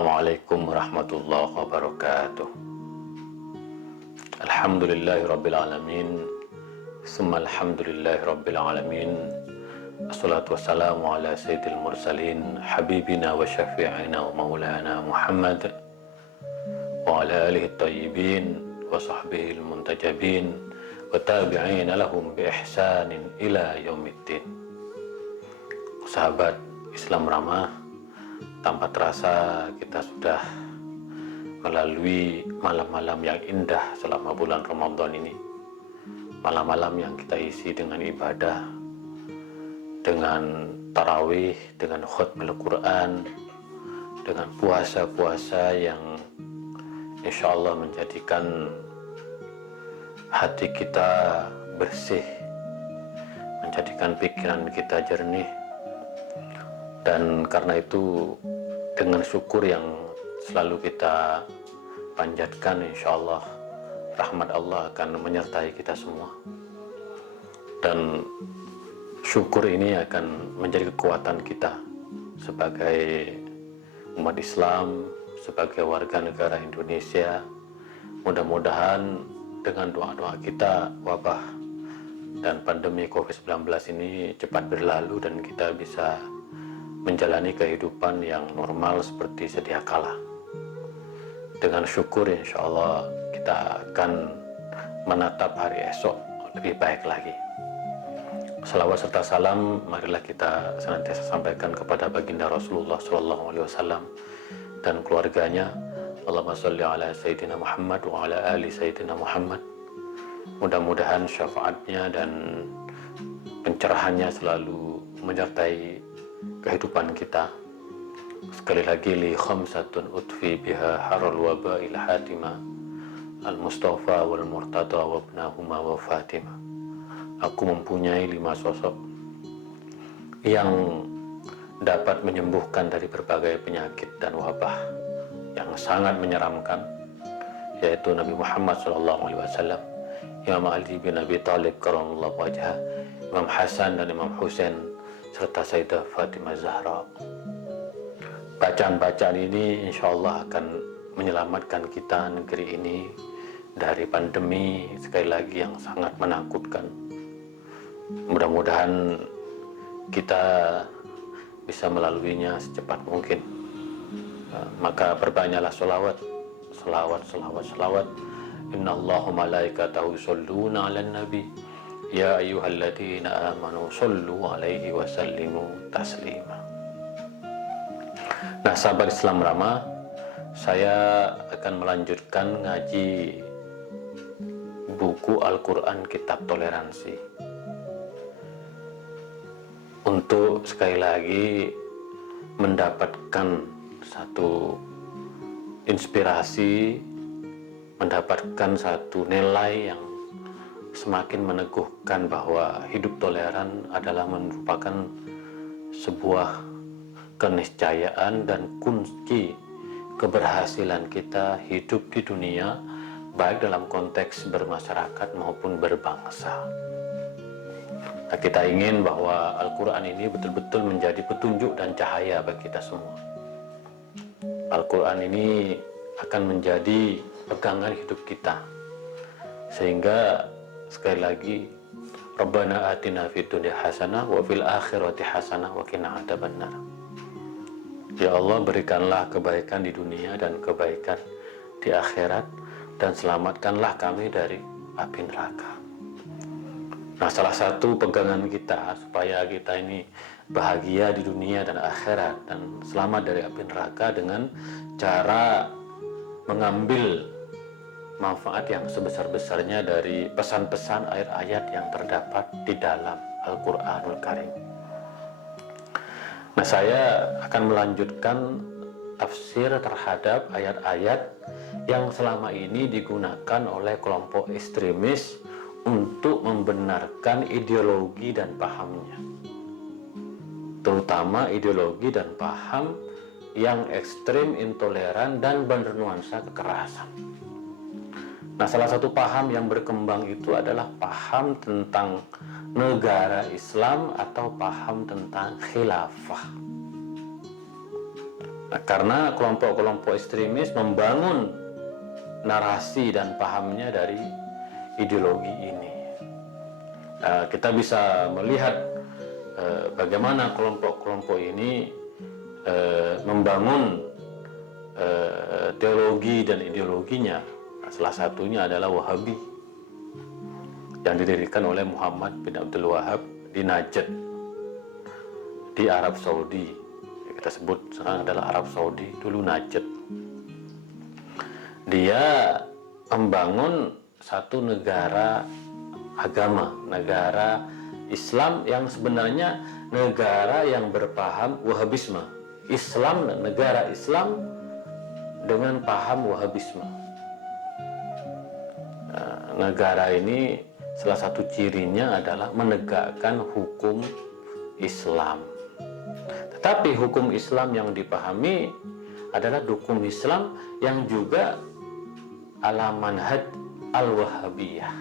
Assalamualaikum warahmatullahi wabarakatuh. Alhamdulillahi rabbil alamin. Summa alhamdulillahi rabbil alamin. Assalatu wassalamu ala sayyidil mursalin habibina wa syafi'ina wa maulana Muhammad wa ala alihi tayyibin wa sahbihi muntajabin wa tabi'ina lahum bi ihsanin ila yaumiddin. Sahabat Islam Ramah, tanpa terasa kita sudah melalui malam-malam yang indah selama bulan Ramadan ini. Malam-malam yang kita isi dengan ibadah, dengan tarawih, dengan khutbah Al-Quran, dengan puasa-puasa yang insya Allah menjadikan hati kita bersih, menjadikan pikiran kita jernih. Dan karena itu dengan syukur yang selalu kita panjatkan, insya Allah rahmat Allah akan menyertai kita semua. Dan syukur ini akan menjadi kekuatan kita sebagai umat Islam, sebagai warga negara Indonesia. Mudah-mudahan dengan doa-doa kita wabah dan pandemi COVID-19 ini cepat berlalu dan kita bisa menjalani kehidupan yang normal seperti sedia kala. Dengan syukur insya Allah kita akan menatap hari esok lebih baik lagi. Salawat serta salam marilah kita senantiasa sampaikan kepada baginda Rasulullah SAW dan keluarganya. Allahumma sholli ala Sayyidina Muhammad wa ala ali Sayyidina Muhammad. Mudah-mudahan syafaatnya dan pencerahannya selalu menyertai kehidupan kita. Sekali lagi, li khamsatun utfi biha harul waba il hatima al-mustafa wal murtada wa ibnahuma wa fatimah. Aku mempunyai 5 sosok yang dapat menyembuhkan dari berbagai penyakit dan wabah yang sangat menyeramkan, yaitu Nabi Muhammad SAW, Imam Ali bin Abi Thalib karramallahu wajhah, Imam Hasan dan Imam Husain, serta Sayyidah Fatimah Zahra. Bacaan-bacaan ini insya Allah akan menyelamatkan kita, negeri ini, dari pandemi sekali lagi yang sangat menakutkan. Mudah-mudahan kita bisa melaluinya secepat mungkin. Maka perbanyaklah sholawat. Inna Allahu malaikatahu yusholluna 'alan nabi ya ayyuhalladzina amanu shollu 'alaihi wa sallimu taslima. Nah, sahabat Islam Ramah, saya akan melanjutkan ngaji buku Al-Quran Kitab Toleransi untuk sekali lagi mendapatkan satu inspirasi, mendapatkan satu nilai yang semakin meneguhkan bahwa hidup toleran adalah merupakan sebuah keniscayaan dan kunci keberhasilan kita hidup di dunia, baik dalam konteks bermasyarakat maupun berbangsa. Nah, kita ingin bahwa Al-Quran ini betul-betul menjadi petunjuk dan cahaya bagi kita semua. Al-Quran ini akan menjadi pegangan hidup kita, sehingga sekali lagi, Rabbana atina fid dunya hasanah wa fil akhirati hasanah wa qina adzabannar. Ya Allah, berikanlah kebaikan di dunia dan kebaikan di akhirat, dan selamatkanlah kami dari api neraka. Nah, salah satu pegangan kita supaya kita ini bahagia di dunia dan akhirat dan selamat dari api neraka dengan cara mengambil manfaat yang sebesar-besarnya dari pesan-pesan ayat-ayat yang terdapat di dalam Al-Quranul Karim. Nah, saya akan melanjutkan tafsir terhadap ayat-ayat yang selama ini digunakan oleh kelompok ekstremis untuk membenarkan ideologi dan pahamnya, terutama ideologi dan paham yang ekstrim, intoleran, dan bernuansa kekerasan. Nah, salah satu paham yang berkembang itu adalah paham tentang negara Islam atau paham tentang khilafah. Nah, karena kelompok-kelompok ekstremis membangun narasi dan pahamnya dari ideologi ini. Kita bisa melihat bagaimana kelompok-kelompok ini membangun teologi dan ideologinya. Salah satunya adalah Wahabi yang didirikan oleh Muhammad bin Abdul Wahab di Najd di Arab Saudi. Kita sebut sekarang adalah Arab Saudi, dulu Najd. Dia membangun satu negara agama, negara Islam yang sebenarnya negara yang berpaham Wahabisme. Islam, negara Islam dengan paham Wahabisme. Negara ini salah satu cirinya adalah menegakkan hukum Islam. Tetapi hukum Islam yang dipahami adalah hukum Islam yang juga ala manhaj al-Wahabiyah,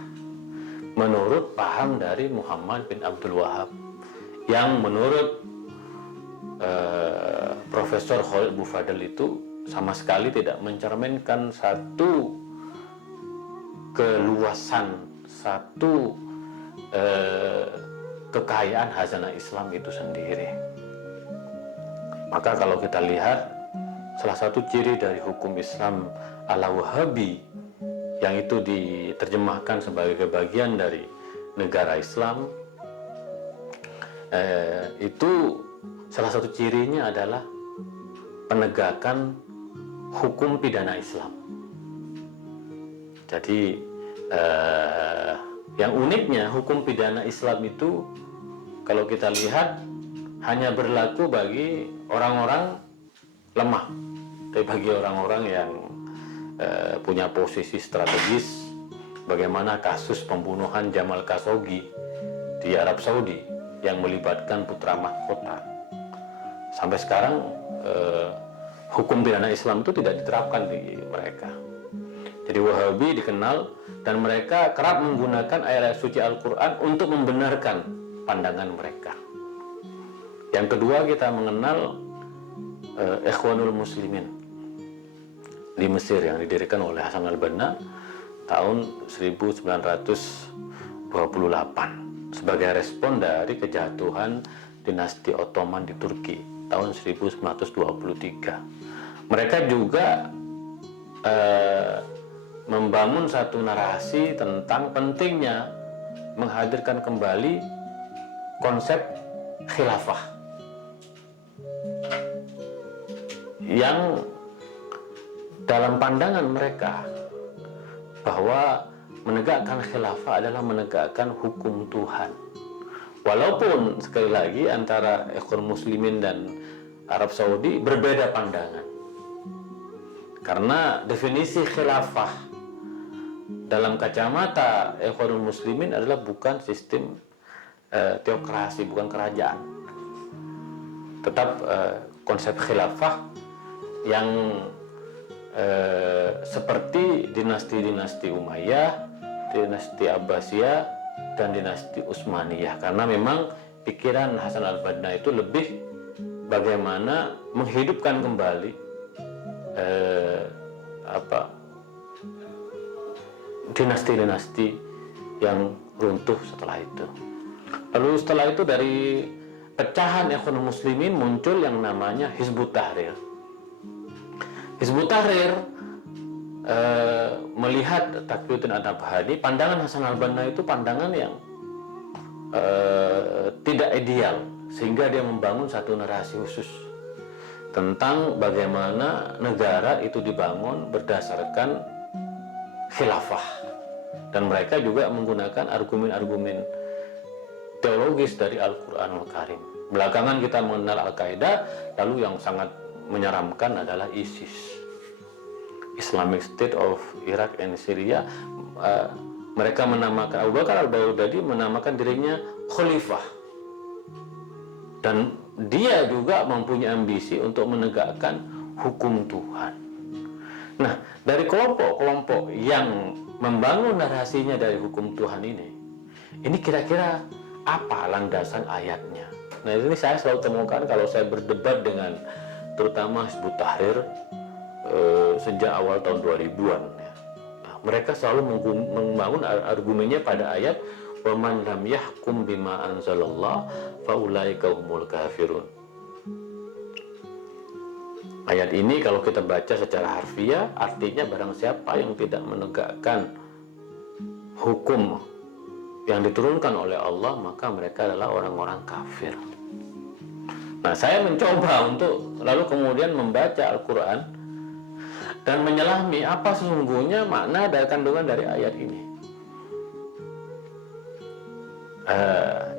menurut paham dari Muhammad bin Abdul Wahab, yang menurut Profesor Khalid Bufadl itu sama sekali tidak mencerminkan satu keluasan, satu kekayaan khazanah Islam itu sendiri. Maka kalau kita lihat, salah satu ciri dari hukum Islam ala Wahabi yang itu diterjemahkan sebagai bagian dari negara Islam, itu salah satu cirinya adalah penegakan hukum pidana Islam. Jadi yang uniknya hukum pidana Islam itu kalau kita lihat hanya berlaku bagi orang-orang lemah, tapi bagi orang-orang yang punya posisi strategis, bagaimana kasus pembunuhan Jamal Khashoggi di Arab Saudi yang melibatkan putra mahkota. Sampai sekarang hukum pidana Islam itu tidak diterapkan di mereka. Jadi Wahabi dikenal dan mereka kerap menggunakan ayat suci Al-Quran untuk membenarkan pandangan mereka. Yang kedua, kita mengenal Ikhwanul Muslimin di Mesir yang didirikan oleh Hasan al-Banna tahun 1928 sebagai respon dari kejatuhan dinasti Ottoman di Turki tahun 1923. Mereka juga membangun satu narasi tentang pentingnya menghadirkan kembali konsep khilafah yang dalam pandangan mereka bahwa menegakkan khilafah adalah menegakkan hukum Tuhan. Walaupun sekali lagi antara Ikhwan Muslimin dan Arab Saudi berbeda pandangan. Karena definisi khilafah dalam kacamata Ikhwanul Muslimin adalah bukan sistem teokrasi, bukan kerajaan. Tetap konsep khilafah yang seperti dinasti-dinasti Umayyah, dinasti Abbasiyah, dan dinasti Utsmaniyah. Karena memang pikiran Hasan al-Banna itu lebih bagaimana menghidupkan kembali dinasti-dinasti yang runtuh setelah itu. Lalu setelah itu dari pecahan Ikhwanul Muslimin muncul yang namanya Hizbut Tahrir. Hizbut Tahrir melihat Taqiyuddin An-Nabhani, pandangan Hasan al-Banna itu pandangan yang tidak ideal, sehingga dia membangun satu narasi khusus tentang bagaimana negara itu dibangun berdasarkan khilafah, dan mereka juga menggunakan argumen-argumen teologis dari Al-Quranul Karim. Belakangan kita mengenal Al-Qaeda, lalu yang sangat menyeramkan adalah ISIS, Islamic State of Iraq and Syria. Mereka menamakan, Abu Bakar al-Baghdadi menamakan dirinya khalifah, dan dia juga mempunyai ambisi untuk menegakkan hukum Tuhan. Nah, dari kelompok-kelompok yang membangun narasinya dari hukum Tuhan ini kira-kira apa landasan ayatnya? Nah, ini saya selalu temukan kalau saya berdebat dengan terutama Hizbut Tahrir sejak awal tahun 2000-an ya. Nah, mereka selalu membangun argumennya pada ayat wa man lam yahkum bima anzalallah faulaika humul kafirun. Ayat ini kalau kita baca secara harfiah artinya barang siapa yang tidak menegakkan hukum yang diturunkan oleh Allah maka mereka adalah orang-orang kafir. Nah, saya mencoba untuk lalu kemudian membaca Al-Quran dan menyelami apa sesungguhnya makna dan kandungan dari ayat ini.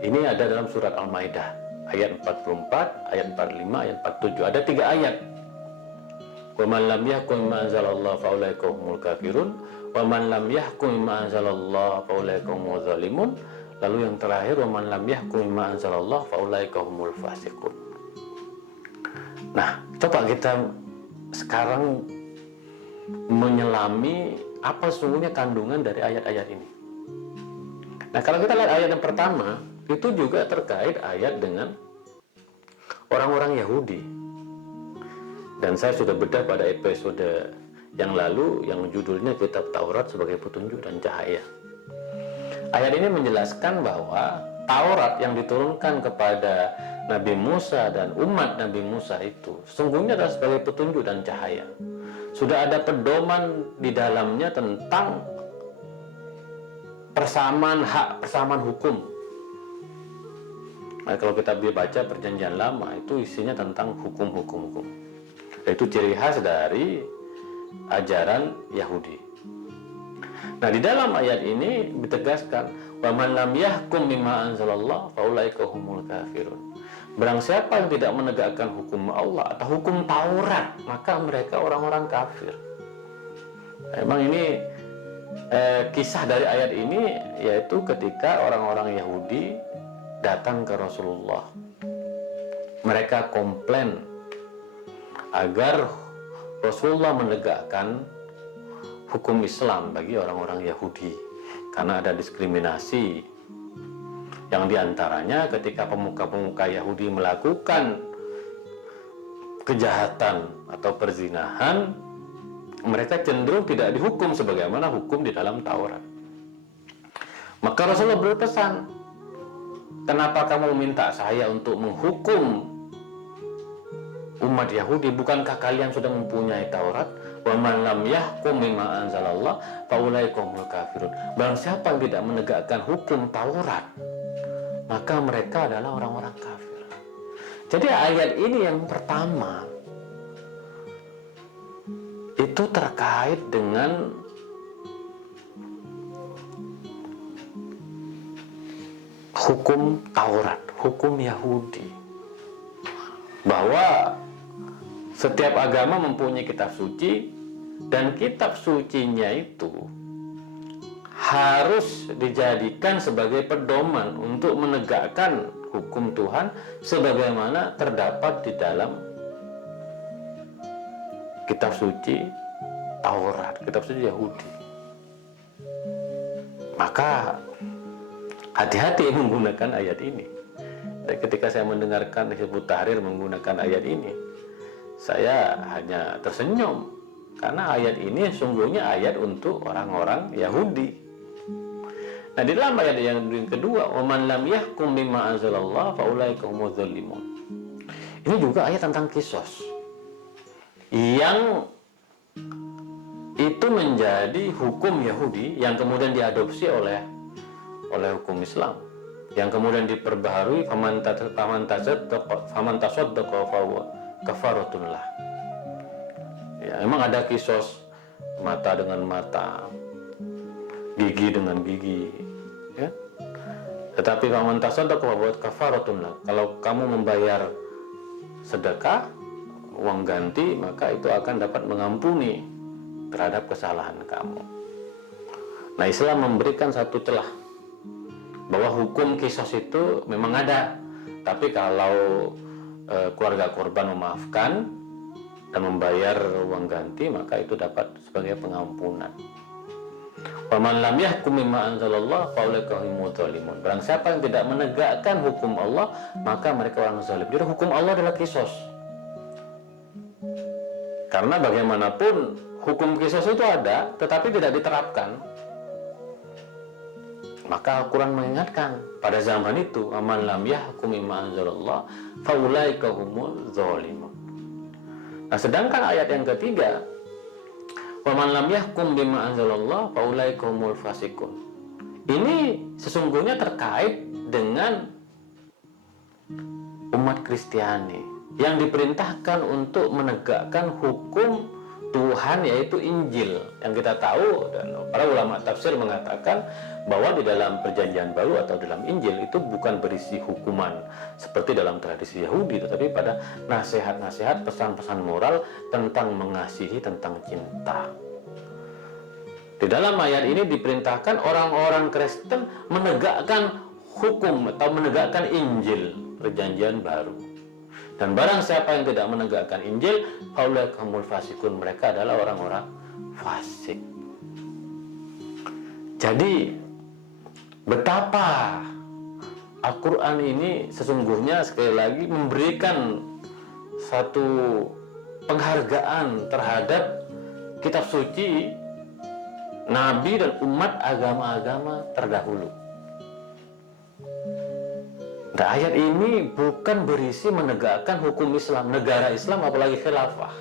Ini ada dalam surat Al-Maidah ayat 44, ayat 45, ayat 47. Ada 3 ayat. Wa man lam yahkum bima anzalallahu faulaika humul kafirun wa man lam yahkum bima anzalallahu faulaika humuz zalimun. Lalu yang terakhir wa man lam yahkum bima anzalallahu faulaika humul fasiqun. Nah, coba kita sekarang menyelami apa sesungguhnya kandungan dari ayat-ayat ini. Nah, kalau kita lihat ayat yang pertama itu juga terkait ayat dengan orang-orang Yahudi. Dan saya sudah bedah pada episode yang lalu yang judulnya Kitab Taurat sebagai Petunjuk dan Cahaya. Ayat ini menjelaskan bahwa Taurat yang diturunkan kepada Nabi Musa dan umat Nabi Musa itu sesungguhnya adalah sebagai petunjuk dan cahaya. Sudah ada pedoman di dalamnya tentang persamaan hak, persamaan hukum. Nah, kalau kita baca Perjanjian Lama itu isinya tentang hukum. Itu ciri khas dari ajaran Yahudi. Nah, di dalam ayat ini ditegaskan wa man lam yahkum bima anzalallah faulaika humul kafirun. Barang siapa yang tidak menegakkan hukum Allah atau hukum Taurat, maka mereka orang-orang kafir. Emang ini kisah dari ayat ini yaitu ketika orang-orang Yahudi datang ke Rasulullah. Mereka komplain agar Rasulullah menegakkan hukum Islam bagi orang-orang Yahudi karena ada diskriminasi yang diantaranya ketika pemuka-pemuka Yahudi melakukan kejahatan atau perzinahan, mereka cenderung tidak dihukum sebagaimana hukum di dalam Taurat. Maka Rasulullah berpesan, kenapa kamu minta saya untuk menghukum umat Yahudi? Bukankah kalian sudah mempunyai Taurat? Wa man lam yahkum bima anzalallah faulaika humul kafirun. Barang siapa yang tidak menegakkan hukum Taurat, maka mereka adalah orang-orang kafir. Jadi ayat ini yang pertama itu terkait dengan hukum Taurat, hukum Yahudi, bahwa setiap agama mempunyai kitab suci dan kitab sucinya itu harus dijadikan sebagai pedoman untuk menegakkan hukum Tuhan sebagaimana terdapat di dalam kitab suci Taurat, kitab suci Yahudi. Maka hati-hati menggunakan ayat ini. Dan ketika saya mendengarkan Hizbut Tahrir menggunakan ayat ini, saya hanya tersenyum karena ayat ini sungguhnya ayat untuk orang-orang Yahudi. Nah, di dalam ayat yang kedua, "Wa man lam yahkum bima anzalallah faulaika humuz zalimun." Ini juga ayat tentang kisos yang itu menjadi hukum Yahudi yang kemudian diadopsi oleh hukum Islam, yang kemudian diperbaharui faman tasaddaqa fahuwa kafaratun lah. Ya, memang ada kisos mata dengan mata, gigi dengan gigi, ya. Tetapi faman tasaddaqa fahuwa kafaratun lah. Kalau kamu membayar sedekah, uang ganti, maka itu akan dapat mengampuni terhadap kesalahan kamu. Nah, Islam memberikan satu celah bahwa hukum kisos itu memang ada, tapi kalau keluarga korban memaafkan dan membayar uang ganti, maka itu dapat sebagai pengampunan. Faman lam yahkum bima anzalallah faulaika humuz zalimun. Barang siapa yang tidak menegakkan hukum Allah, maka mereka orang zalim. Jadi hukum Allah adalah kisos. Karena bagaimanapun hukum qisas itu ada, tetapi tidak diterapkan. Maka Al-Quran mengingatkan pada zaman itu, aman lam yahkum bima anzalallah faulaika humul zalimun. Nah, sedangkan ayat yang ketiga, waman lam yahkum bima anzalallah faulaika humul fasikun. Ini sesungguhnya terkait dengan umat Kristiani yang diperintahkan untuk menegakkan hukum Tuhan, yaitu Injil. Yang kita tahu, dan para ulama tafsir mengatakan bahwa di dalam Perjanjian Baru atau dalam Injil itu bukan berisi hukuman seperti dalam tradisi Yahudi, tetapi pada nasihat-nasihat, pesan-pesan moral tentang mengasihi, tentang cinta. Di dalam ayat ini diperintahkan orang-orang Kristen menegakkan hukum atau menegakkan Injil Perjanjian Baru. Dan barang siapa yang tidak menegakkan Injil, faulaikumul fasikun, mereka adalah orang-orang fasik. Jadi betapa Al-Quran ini sesungguhnya sekali lagi memberikan satu penghargaan terhadap kitab suci Nabi dan umat agama-agama terdahulu. Nah, ayat ini bukan berisi menegakkan hukum Islam, negara Islam, apalagi khilafah.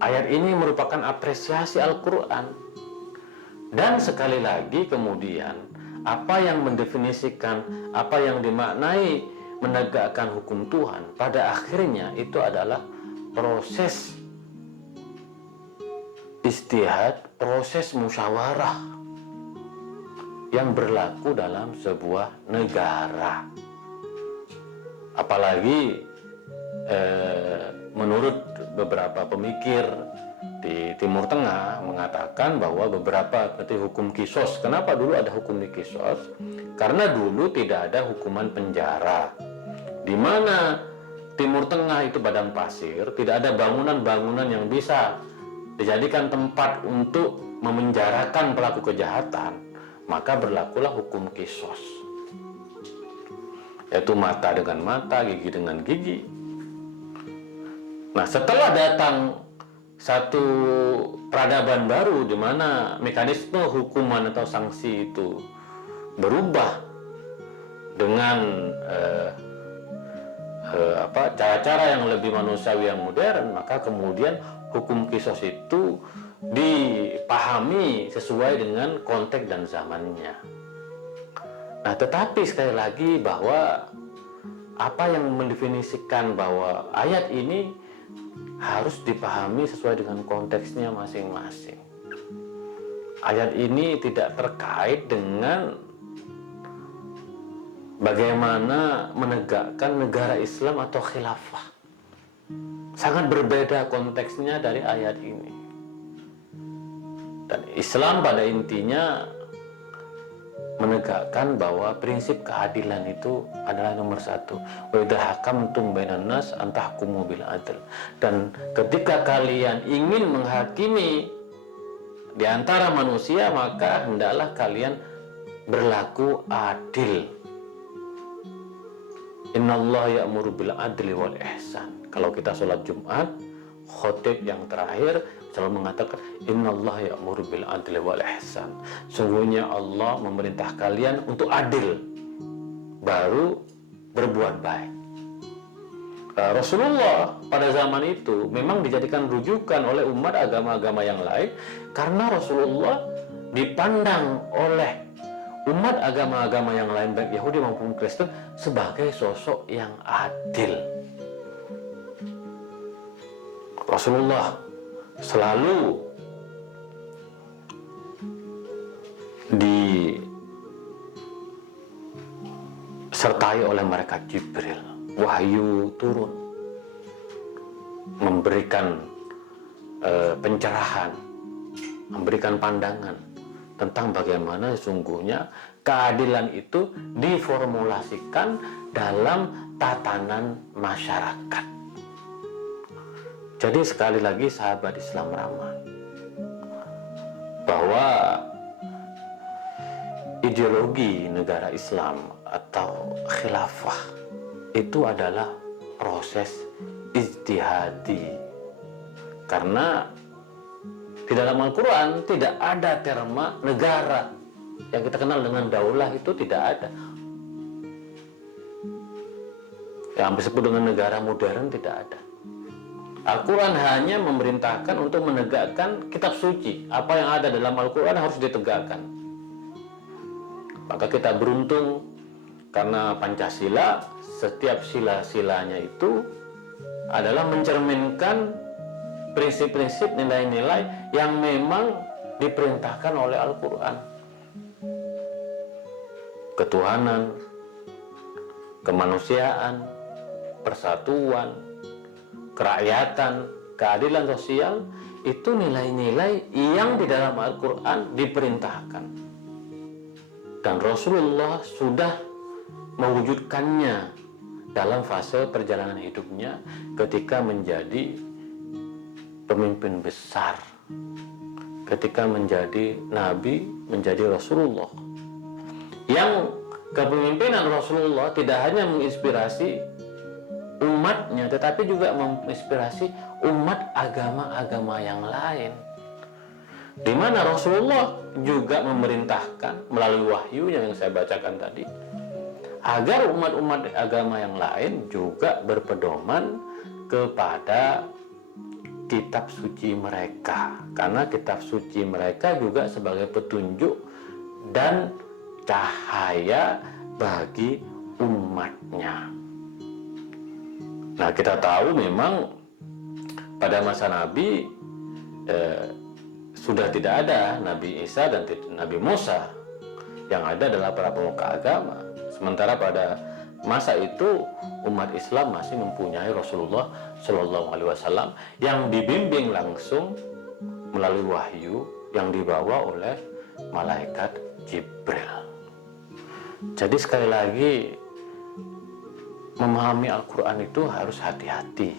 Ayat ini merupakan apresiasi Al-Quran. Dan sekali lagi kemudian, apa yang mendefinisikan, apa yang dimaknai menegakkan hukum Tuhan, pada akhirnya itu adalah proses ijtihad, proses musyawarah yang berlaku dalam sebuah negara. Apalagi menurut beberapa pemikir di Timur Tengah mengatakan bahwa beberapa seperti hukum kisos. Kenapa dulu ada hukum kisos? Karena dulu tidak ada hukuman penjara. Di mana Timur Tengah itu padang pasir, tidak ada bangunan-bangunan yang bisa dijadikan tempat untuk memenjarakan pelaku kejahatan, maka berlakulah hukum kisos, yaitu mata dengan mata, gigi dengan gigi. Nah, setelah datang satu peradaban baru di mana mekanisme hukuman atau sanksi itu berubah dengan cara-cara yang lebih manusiawi, yang modern, maka kemudian hukum kisos itu dipahami sesuai dengan konteks dan zamannya. Nah, tetapi sekali lagi bahwa apa yang mendefinisikan bahwa ayat ini harus dipahami sesuai dengan konteksnya masing-masing. Ayat ini tidak terkait dengan bagaimana menegakkan negara Islam atau khilafah. Sangat berbeda konteksnya dari ayat ini. Dan Islam pada intinya menegakkan bahwa prinsip keadilan itu adalah nomor satu. Wa idza hakamtum bainan nas an tahkumu bil adl. Dan ketika kalian ingin menghakimi di antara manusia, maka hendaklah kalian berlaku adil. Innallaha ya'muru bil adli wal ihsan. Kalau kita sholat Jumat, khotib yang terakhir selalu mengatakan innallaha ya'muru bil adli wal ihsan. Sungguhnya Allah memerintah kalian untuk adil, baru berbuat baik. Rasulullah pada zaman itu memang dijadikan rujukan oleh umat agama-agama yang lain karena Rasulullah dipandang oleh umat agama-agama yang lain baik Yahudi maupun Kristen sebagai sosok yang adil. Rasulullah selalu disertai oleh malaikat Jibril. Wahyu turun memberikan pencerahan, memberikan pandangan tentang bagaimana sesungguhnya keadilan itu diformulasikan dalam tatanan masyarakat. Jadi sekali lagi sahabat Islam ramah, bahwa ideologi negara Islam atau khilafah itu adalah proses ijtihadi Karena di dalam Al-Quran tidak ada terma negara. Yang kita kenal dengan daulah itu tidak ada. Yang disebut dengan negara modern tidak ada. Al-Quran hanya memerintahkan untuk menegakkan kitab suci. Apa yang ada dalam Al-Quran harus ditegakkan. Maka kita beruntung karena Pancasila, setiap sila-silanya itu adalah mencerminkan prinsip-prinsip, nilai-nilai yang memang diperintahkan oleh Al-Quran. Ketuhanan, kemanusiaan, persatuan, kerakyatan, keadilan sosial, itu nilai-nilai yang di dalam Al-Quran diperintahkan. Dan Rasulullah sudah mewujudkannya dalam fase perjalanan hidupnya ketika menjadi pemimpin besar, ketika menjadi Nabi, menjadi Rasulullah. Yang kepemimpinan Rasulullah tidak hanya menginspirasi umatnya, tetapi juga menginspirasi umat agama-agama yang lain, di mana Rasulullah juga memerintahkan melalui wahyu yang saya bacakan tadi, agar umat-umat agama yang lain juga berpedoman kepada kitab suci mereka, karena kitab suci mereka juga sebagai petunjuk dan cahaya bagi umatnya. Nah, kita tahu memang pada masa Nabi sudah tidak ada Nabi Isa dan Nabi Musa. Yang ada adalah para pemuka agama. Sementara pada masa itu umat Islam masih mempunyai Rasulullah Shallallahu Alaihi Wasallam yang dibimbing langsung melalui wahyu yang dibawa oleh malaikat Jibril. Jadi sekali lagi, memahami Al-Quran itu harus hati-hati.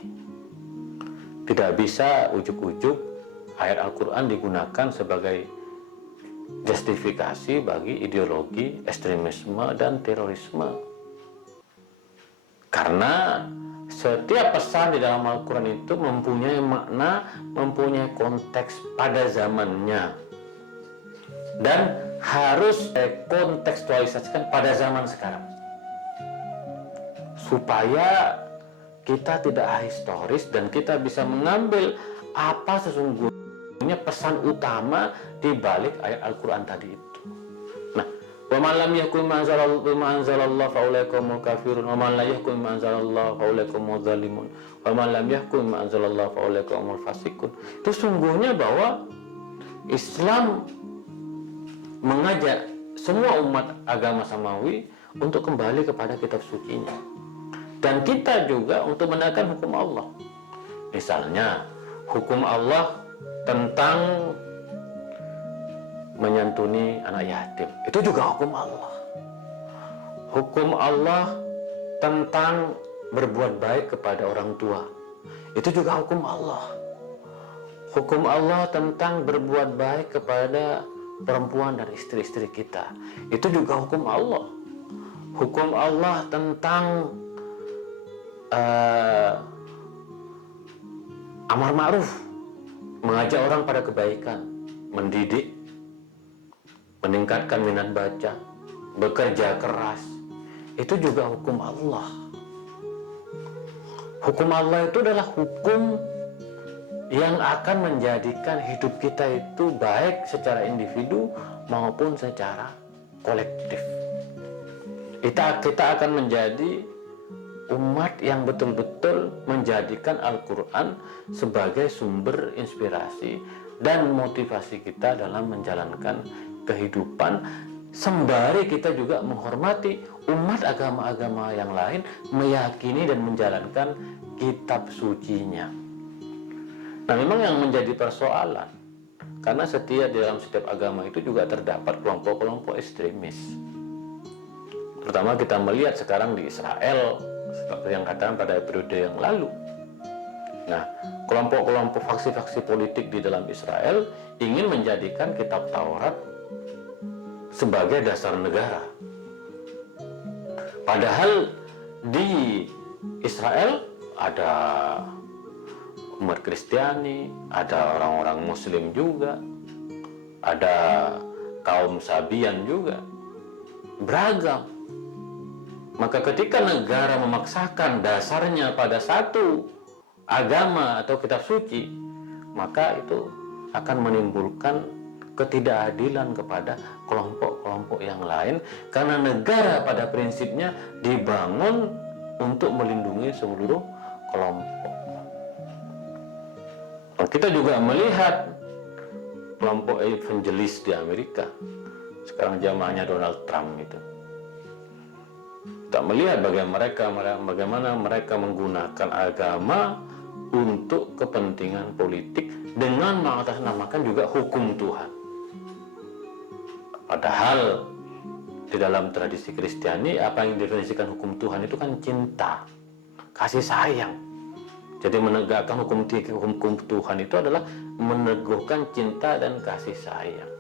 Tidak bisa ujuk-ujuk ayat Al-Quran digunakan sebagai justifikasi bagi ideologi ekstremisme dan terorisme. Karena setiap pesan di dalam Al-Quran itu mempunyai makna, mempunyai konteks pada zamannya, dan harus kontekstualisasikan pada zaman sekarang, supaya kita tidak ahistoris dan kita bisa mengambil apa sesungguhnya pesan utama di balik ayat Al-Quran tadi itu. Nah, wa man lam yahkum bima anzalallahu fa ulaika humul kafirun wa man la yahkum bima anzalallahu fa ulaika humuz zalimun wa man lam yahkum bima anzalallahu fa ulaika humul fasiqun. Itu sungguhnya bahwa Islam mengajak semua umat agama samawi untuk kembali kepada kitab sucinya, dan kita juga untuk menegakkan hukum Allah. Misalnya hukum Allah tentang menyantuni anak yatim, itu juga hukum Allah. Hukum Allah tentang berbuat baik kepada orang tua, itu juga hukum Allah. Hukum Allah tentang berbuat baik kepada perempuan dan istri-istri kita, itu juga hukum Allah. Hukum Allah tentang amar ma'ruf, mengajak orang pada kebaikan, mendidik, meningkatkan minat baca, bekerja keras, itu juga hukum Allah. Hukum Allah itu adalah hukum yang akan menjadikan hidup kita itu baik secara individu maupun secara kolektif. Kita akan menjadi umat yang betul-betul menjadikan Al-Quran sebagai sumber inspirasi dan motivasi kita dalam menjalankan kehidupan, sembari kita juga menghormati umat agama-agama yang lain, meyakini dan menjalankan kitab sucinya. Nah, memang yang menjadi persoalan, karena dalam setiap agama itu juga terdapat kelompok-kelompok ekstremis. Terutama kita melihat sekarang di Israel, seperti yang katakan pada periode yang lalu. Nah, kelompok-kelompok faksi-faksi politik di dalam Israel ingin menjadikan kitab Taurat sebagai dasar negara. Padahal di Israel ada umat Kristiani, ada orang-orang Muslim juga, ada kaum Sabian juga, beragam. Maka ketika negara memaksakan dasarnya pada satu agama atau kitab suci, maka itu akan menimbulkan ketidakadilan kepada kelompok-kelompok yang lain, karena negara pada prinsipnya dibangun untuk melindungi seluruh kelompok. Nah, kita juga melihat kelompok evangelis di Amerika, sekarang jamaahnya Donald Trump itu. Kita melihat bagaimana mereka menggunakan agama untuk kepentingan politik dengan mengatasnamakan juga hukum Tuhan. Padahal di dalam tradisi Kristiani, apa yang didefinisikan hukum Tuhan itu kan cinta, kasih sayang. Jadi menegakkan hukum Tuhan itu adalah meneguhkan cinta dan kasih sayang.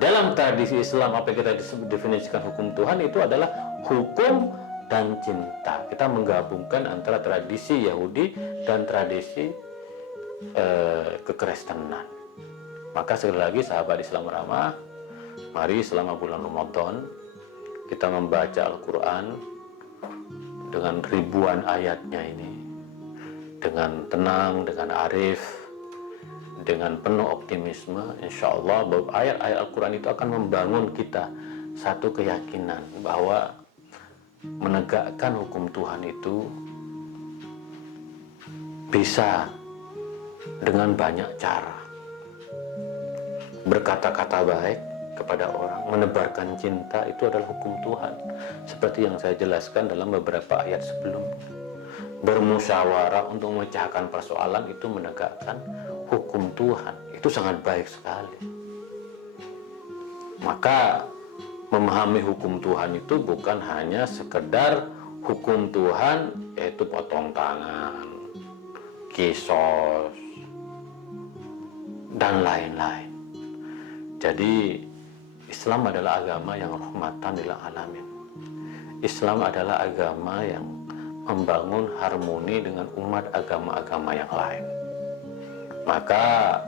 Dalam tradisi Islam, apa yang kita definisikan hukum Tuhan itu adalah hukum dan cinta. Kita menggabungkan antara tradisi Yahudi dan tradisi kekristenan. Maka sekali lagi sahabat Islam ramah, mari selama bulan Ramadan kita membaca Al-Quran dengan ribuan ayatnya ini, dengan tenang, dengan arif, dengan penuh optimisme. Insya Allah ayat-ayat Al-Quran itu akan membangun kita satu keyakinan bahwa menegakkan hukum Tuhan itu bisa dengan banyak cara. Berkata-kata baik kepada orang, menebarkan cinta, itu adalah hukum Tuhan. Seperti yang saya jelaskan dalam beberapa ayat sebelumnya. Bermusyawarah untuk memecahkan persoalan, itu menegakkan hukum Tuhan. Itu sangat baik sekali. Maka memahami hukum Tuhan itu bukan hanya sekedar hukum Tuhan, yaitu potong tangan, kisos, dan lain-lain. Jadi Islam adalah agama yang rahmatan lil alamin. Islam adalah agama yang membangun harmoni dengan umat agama-agama yang lain. Maka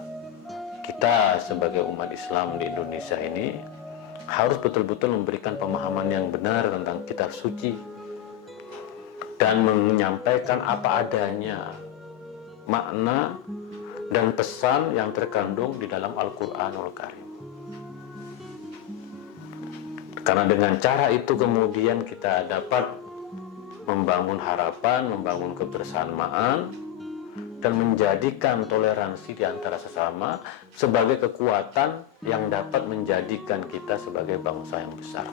kita sebagai umat Islam di Indonesia ini harus betul-betul memberikan pemahaman yang benar tentang kitab suci dan menyampaikan apa adanya makna dan pesan yang terkandung di dalam Al-Quranul Karim. Karena dengan cara itu kemudian kita dapat membangun harapan, membangun kebersamaan, dan menjadikan toleransi di antara sesama sebagai kekuatan yang dapat menjadikan kita sebagai bangsa yang besar.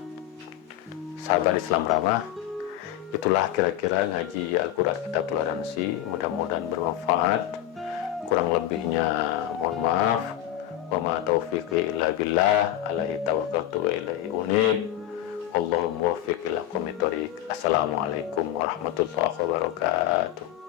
Sahabat Islam ramah, itulah kira-kira ngaji Al-Quran Kitab Toleransi. Mudah-mudahan bermanfaat. Kurang lebihnya mohon maaf. Wa ma taufiqi illa billah, alaihi tawakkaltu wa ilaihi unib. Allahumma waffiq ila qomit thoriq. Assalamualaikum warahmatullahi wabarakatuh.